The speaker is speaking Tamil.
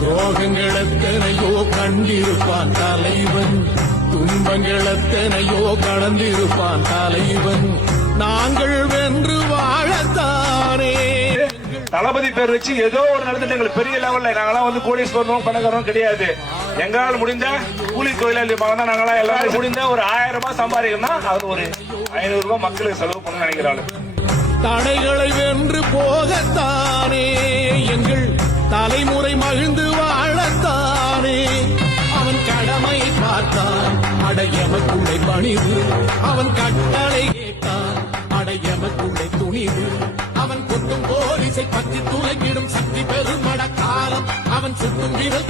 துரோகங்களெத்தனையோ கண்டிருப்பான் தலைவன், துன்பங்களெத்தனையோ கடந்திருப்பான் தலைவன். நாங்கள் வென்று வாழத்தானே. தளபதி பேர் வச்சு ஏதோ ஒரு நடந்துட்டு எங்களுக்கு பெரிய லெவல்ல நாங்களாம் வந்து கோடீஸ்வரனும் பணக்காரனும் கிடையாது. எங்களால் முடிந்த கூலி தொழிலாளி தான் நாங்களாம் எல்லாரும் முடிந்த ஒரு 1000 ரூபாய் சம்பாதிக்கணும்னா அது ஒரு 500 ரூபாய் மக்களுக்கு செலவு பண்ண நினைக்கிறாள். தடைகளை வென்று போகத்தானே எங்கள் தலைமுறை மகிழ்ந்து வாழத்தானே. அவன் கடமை பார்த்தான் அடையமக்குள்ளே பணிவு, அவன் கட்டளை கேட்டான் அடையமக்குள்ளே துணிவு. அவன் கொட்டும் போலீசை பற்றி துளைக்கிடும் சக்தி பெருமட காலம், அவன் சுட்டும் விரல்